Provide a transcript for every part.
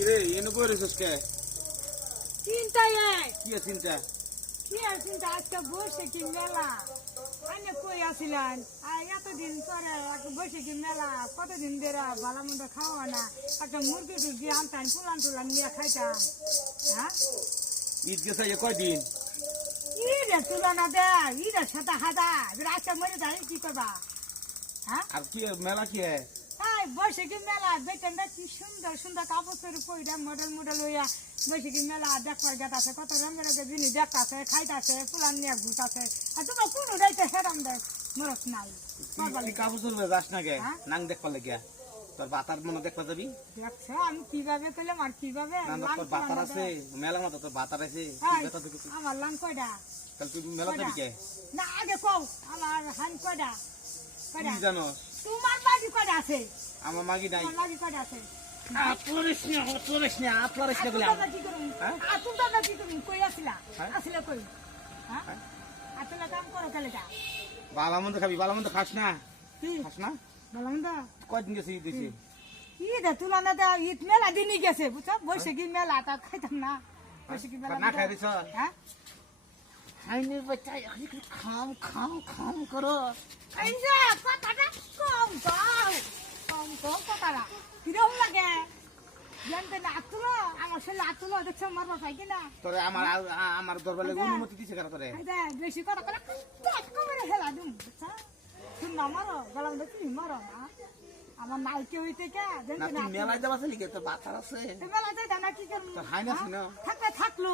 কিরে এনে কই রেছিস কে? চিন্তায় কি চিন্তা? কি আর চিন্তা আজকে বসে কি মেলা আনে কই আসিলেন আর এতদিন পরে বসে কি মেলা কতদিন ধরে ভালো মন্দ খাওয়া না একটা মুরগি টুরগি আনতেন পুলান টুলান নিয়ে খাইতাম হ্যাঁ ঈদ গেছে কয়দিন? ইরে তুলনা দে ইরে সাদা হাদা রাস্তা মরে যায় কি করবা হ্যাঁ আর কি মেলা কি হয়? তাই বসে কি মেলা দেখেন না কি সুন্দর সুন্দর কাপড় চোপড় পইরা মডেল মডেল হইয়া বসে কি মেলা দেখবার গেতাছে কত রঙের রঙের জিনিস দেখতাছে খাইতাছে ফুলান নিয়ে ঘুরতাছে আর তোমার কোনো যাইতে হেরাম দেয় মরস নাই তুই কাপড় চলবে যাস না গে? হ্যাঁ? নাং দেখবার লাগিয়া তোর বাতার মনে দেখবা যাবি দেখছো আমি কিভাবে করলাম আর কিভাবে না না, তোর বাতার আছে মেলা মতো তোর বাতার আছে এই, বেটা দেখি তুই। আমার লাং কয়টা তাহলে তুই মেলা যাবি কে? না আগে কও আমার হান কয়টা কয়টা তুই জানো তোমার বাড়ি কয়টা আছে আমার মাগি নাই। তোমার বাড়ি কয়টা আছে আপলারিস না বলে আতুলটা কি করুন হ্যাঁ? আতুলটা কি করুন কই আসিলা হ্যাঁ? আসিলা কই হ্যাঁ আতুলা কাম করো কেলেটা বালা মন্দ খাবি, বালা মন্দ খাস না? কি খাস না? বললাম তো কয়দিন গেছে ঈদ দিছে? ঈদ তুলনা দা ঈদ মেলা দিনই গেছে বুঝছো বৈশাখী মেলা তা খাইতাম না বৈশাখী মেলা না খাই দিছ? হ্যাঁ হাইনে বাচ্চা খাম খাম খাম করো। এই যে কথাটা কম কথাটা কিরম লাগে জানতে না আতুলো আমার ছেলে আতুলো দেখছো মারবা পাই কিনা তোরে আমার দরবার লাগে অনুমতি দিছে কারা তোরে? এই যে বেশি কথা করে কমরে হেলা দুম বুঝছো তুমি না মারো গলাম দেখি মারো না আমার নাইকে হইতে কে না জানতে তুই না মেলায় যাবা লিগে তোর বাতার আছে। মেলা যাই না কি করবো তোর হাই না ছিল? থাকলে থাকলো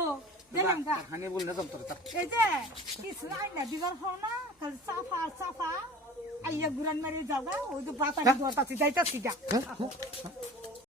দিলাম গা হানি বল না জম তোর তার। এই যে কিছু আই না দিবার হও না খালি সাফা সাফা আইয়া গুরান মারি যাও গা ওই তো বাতাস যাইতাছি গা